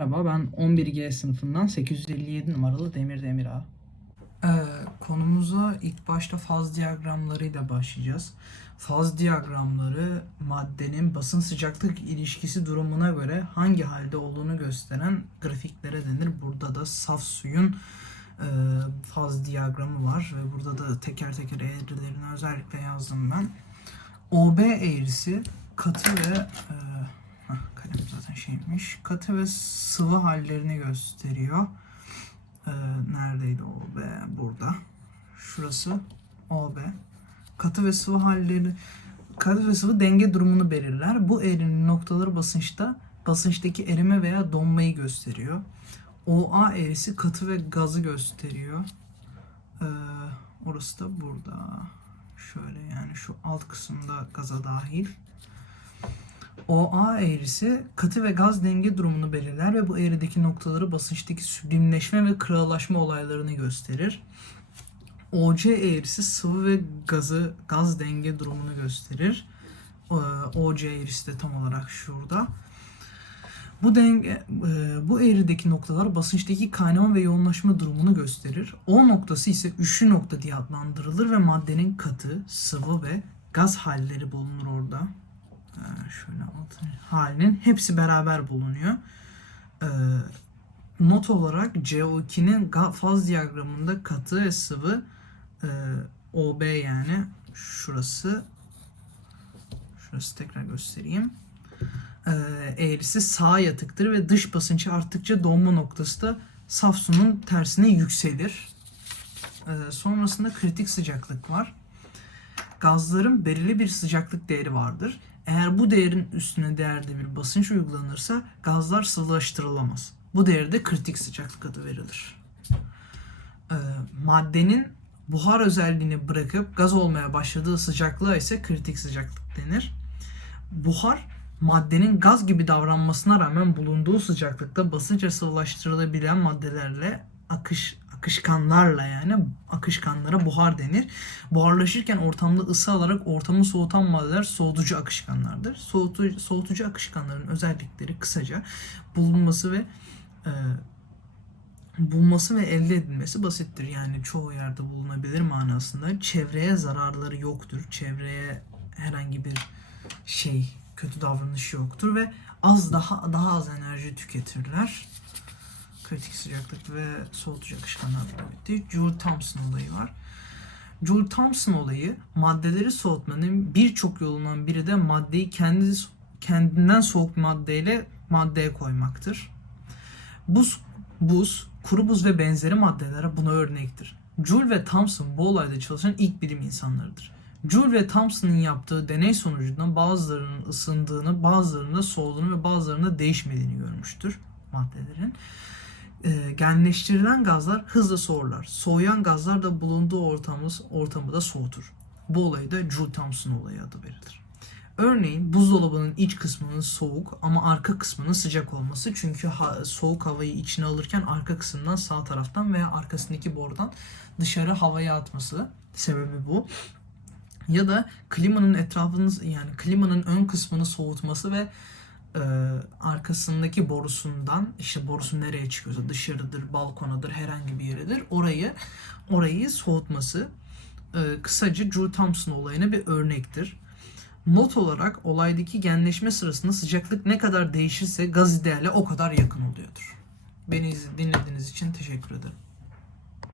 Merhaba ben 11G sınıfından 857 numaralı Demir Demir Ağa. Ee, konumuza ilk başta faz diyagramlarıyla başlayacağız. Faz diyagramları maddenin basın sıcaklık ilişkisi durumuna göre hangi halde olduğunu gösteren grafiklere denir. Burada da saf suyun e, faz diyagramı var ve burada da teker teker eğrilerini özellikle yazdım ben. OB eğrisi katı ve e, kalem zaten şeymiş. Katı ve sıvı hallerini gösteriyor. E, neredeydi OB? Burada. Şurası OB. Katı ve sıvı halleri katı ve sıvı denge durumunu belirler. Bu eğrinin noktaları basınçta basınçtaki erime veya donmayı gösteriyor. OA eğrisi katı ve gazı gösteriyor. Ee, orası da burada. Şöyle yani şu alt kısımda gaza dahil. OA eğrisi katı ve gaz denge durumunu belirler ve bu eğrideki noktaları basınçtaki süblimleşme ve kırağılaşma olaylarını gösterir. OC eğrisi sıvı ve gazı gaz denge durumunu gösterir. Ee, OC eğrisi de tam olarak şurada. Bu denge e, bu eğrideki noktalar basınçtaki kaynama ve yoğunlaşma durumunu gösterir. O noktası ise üçlü nokta diye adlandırılır ve maddenin katı, sıvı ve gaz halleri bulunur orada. Şöyle anlatayım. Halinin hepsi beraber bulunuyor. Ee, not olarak CO2'nin ga- faz diyagramında katı ve sıvı e, OB yani şurası şurası tekrar göstereyim. Ee, eğrisi sağa yatıktır ve dış basıncı arttıkça donma noktası da saf sunun tersine yükselir. Ee, sonrasında kritik sıcaklık var. Gazların belirli bir sıcaklık değeri vardır. Eğer bu değerin üstüne değerde bir basınç uygulanırsa gazlar sıvılaştırılamaz. Bu değerde kritik sıcaklık adı verilir. Ee, maddenin buhar özelliğini bırakıp gaz olmaya başladığı sıcaklığa ise kritik sıcaklık denir. Buhar maddenin gaz gibi davranmasına rağmen bulunduğu sıcaklıkta basınçla sıvılaştırılabilen maddelerle akış akışkanlarla yani akışkanlara buhar denir. Buharlaşırken ortamda ısı alarak ortamı soğutan maddeler soğutucu akışkanlardır. Soğutucu, soğutucu akışkanların özellikleri kısaca bulunması ve e, bulması ve elde edilmesi basittir. Yani çoğu yerde bulunabilir manasında. Çevreye zararları yoktur. Çevreye herhangi bir şey, kötü davranış yoktur ve az daha daha az enerji tüketirler. Kritik sıcaklık ve soğutucu akışkanlar bitti. Joule-Thomson olayı var. Joule-Thomson olayı maddeleri soğutmanın birçok yolundan biri de maddeyi kendi kendinden soğuk maddeyle maddeye koymaktır. Buz, buz, kuru buz ve benzeri maddelere buna örnektir. Joule ve Thomson bu olayda çalışan ilk bilim insanlarıdır. Joule ve Thomson'ın yaptığı deney sonucunda bazılarının ısındığını, bazılarının soğuduğunu ve bazılarının değişmediğini görmüştür maddelerin. E, genleştirilen gazlar hızla soğurlar. Soğuyan gazlar da bulunduğu ortamı, ortamı da soğutur. Bu olayı da Joule-Thomson olayı adı verilir. Örneğin buzdolabının iç kısmının soğuk ama arka kısmının sıcak olması. Çünkü ha- soğuk havayı içine alırken arka kısımdan sağ taraftan veya arkasındaki borudan dışarı havaya atması. Sebebi bu. Ya da klimanın etrafını yani klimanın ön kısmını soğutması ve e, arkasındaki borusundan işte borusu nereye çıkıyorsa dışarıdır, balkonadır, herhangi bir yeredir. Orayı orayı soğutması e, kısaca Joule-Thomson olayına bir örnektir. Not olarak olaydaki genleşme sırasında sıcaklık ne kadar değişirse gaz ideale o kadar yakın oluyordur. Beni iz- dinlediğiniz için teşekkür ederim.